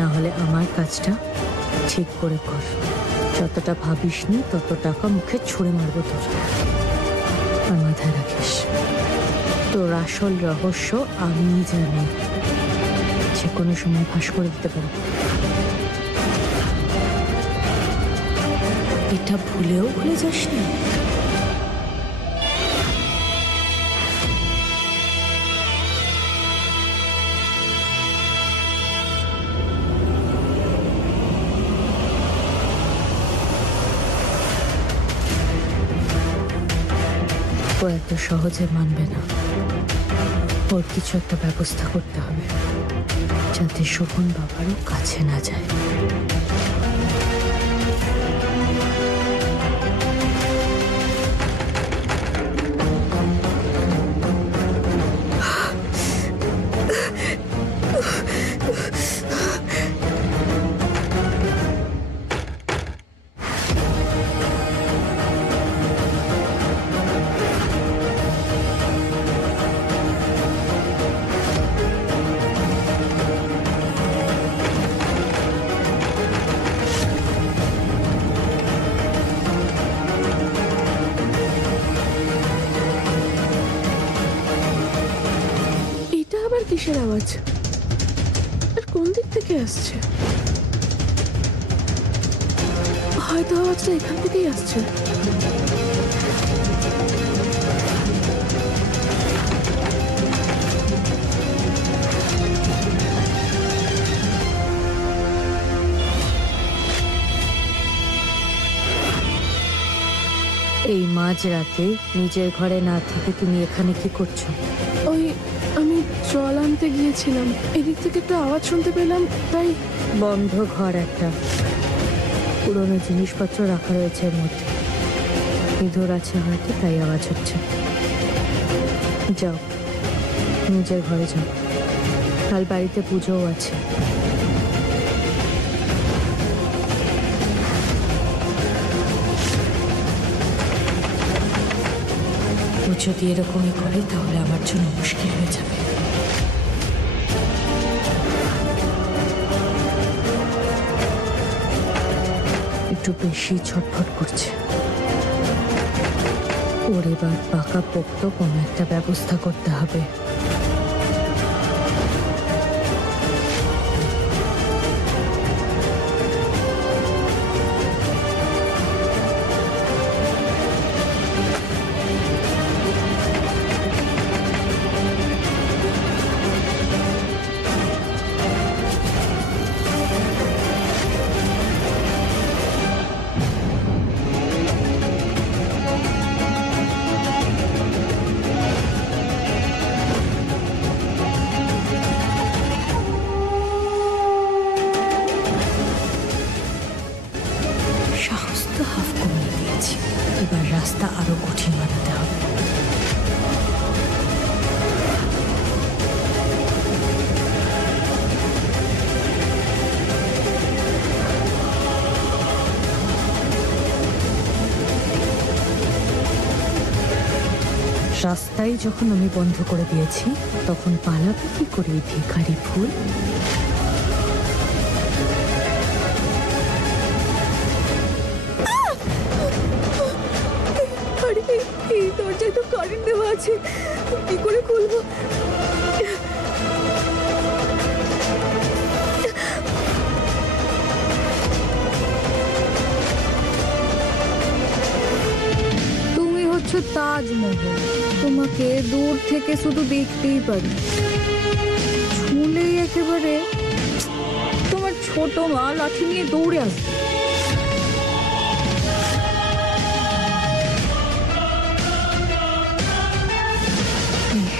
না হলে আমার কাজটা ঠিক করে কর। যতটা ভাবিসনি তত টাকা মুখে ছুঁড়ে মারবো তোর। আর মাথায় রাখিস, তোর আসল রহস্য আমিই জানি, যে কোনো সময় ফাঁস করে দিতে পারি। এটা ভুলেও ভুলে যাস না। ও এত সহজে মানবে না। ওর কিছু একটা ব্যবস্থা করতে হবে, যাতে শোভন বাবারও কাছে না যায়। কিসের আওয়াজ? আর কোন দিক থেকে আসছে? হয়তো আওয়াজটা এখান থেকেই আসছে। এই মাঝরাতে নিজের ঘরে না থেকে তুমি এখানে কি করছো? ওই আমি জল আনতে গিয়েছিলাম, এদিক থেকে একটা আওয়াজ শুনতে পেলাম, তাই। বন্ধ ঘর একটা, পুরোনো জিনিসপত্র রাখা রয়েছে এর মধ্যে। ইঁদুর আছে হয়তো, তাই আওয়াজ হচ্ছে। যাও, নিজের ঘরে যাও, কাল বাড়িতে পুজোও আছে। ও যদি এরকমই করে তাহলে আমার জন্য মুশকিল হয়ে যাবে। একটু বেশি ছটফট করছে। ওর এবার পাকা পোক্ত কোনো একটা ব্যবস্থা করতে হবে। এবার রাস্তা আরো কঠিন বানাতে হবে। রাস্তায় যখন আমি বন্ধ করে দিয়েছি, তখন পালাবে কি করে ভিখারি ফুল? এই দরজায় তো কারেন্ট দেওয়া আছে, কি করে খুলবো? তুমি হচ্ছে তাজমহল, তোমাকে দূর থেকে শুধু দেখতেই পারি, ছুঁলেই একেবারে তোমার ছোট মা লাঠি নিয়ে দৌড়ে আসবে।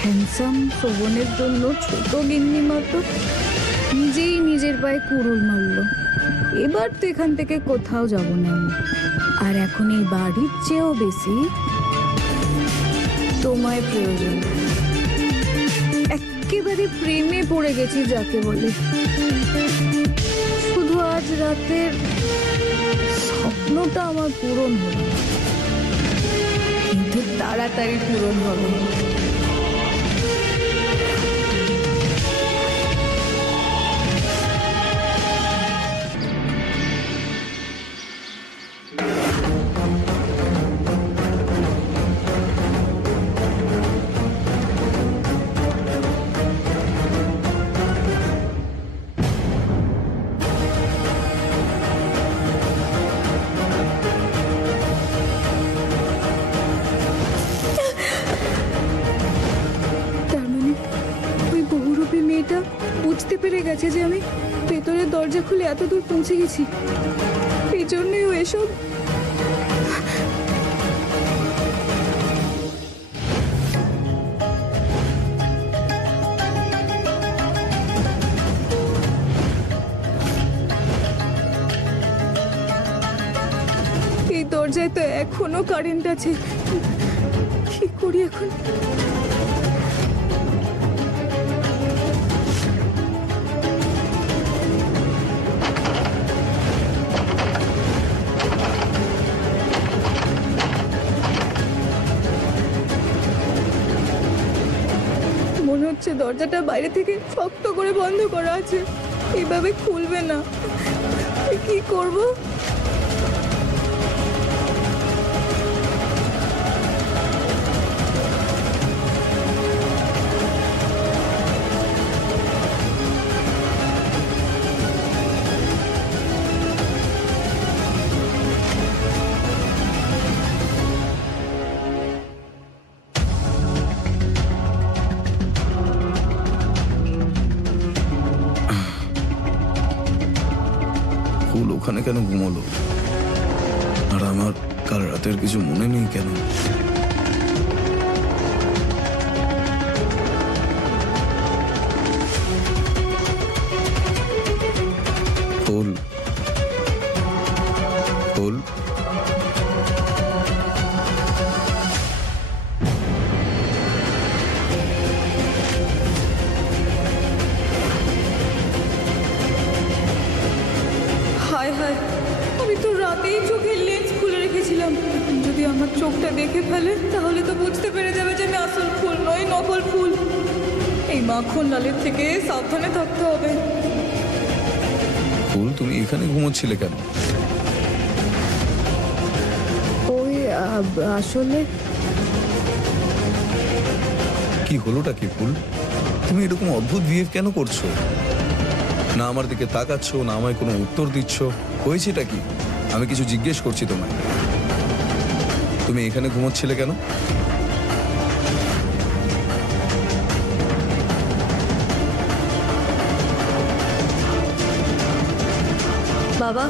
হ্যান্ডসাম শোভনের জন্য ছোট গিন্নিমা তো নিজেই নিজের পায়ে কুড়ুল মারল। এবার তো এখান থেকে কোথাও যাব না আমি। আর এখন এই বাড়ির চেয়েও বেশি তোমায় প্রয়োজন। একেবারে প্রেমে পড়ে গেছি যাকে বলে। শুধু আজ রাতের স্বপ্নটা আমার পূরণ হলো, কিন্তু তাড়াতাড়ি পূরণ হবে। ভেতরের দরজা খুলে এত দূর পৌঁছে গেছি, এই জন্যই ও এসব। এই দরজায় তো এখনো কারেন্ট আছে, কি করি এখন? মনে হচ্ছে দরজাটা বাইরে থেকে শক্ত করে বন্ধ করা আছে, এইভাবে খুলবে না। কি করব? ফুল ওখানে কেন ঘুমোলো? আর আমার কাল রাতের কিছু মনে নেই কেন? ফুল, ফুল, হায় হায়, আমি তো রাতেই চোখের লেন্স খুলে রেখেছিলাম। যদি আমার চোখটা দেখে ফেলে তাহলে তো বুঝতে পেরে যাবে যে আমি আসল ফুল নই, নকল ফুল। এই মাখন লালের থেকে সাবধানে থাকতে হবে। ফুল, তুমি এখানে ঘুমোচ্ছিলে কেন? ওই আসলে কি হলোটা কি ফুল? তুমি এরকম অদ্ভুত বিহেভ কেন করছো? না আমার দিকে তাকাচ্ছ, না আমায় কোনো উত্তর দিচ্ছ। হয়েছেটা কি? আমি কিছু জিজ্ঞেস করছি তোমায়। তুমি এখানে ঘুমোচ্ছিলে কেন? বাবা,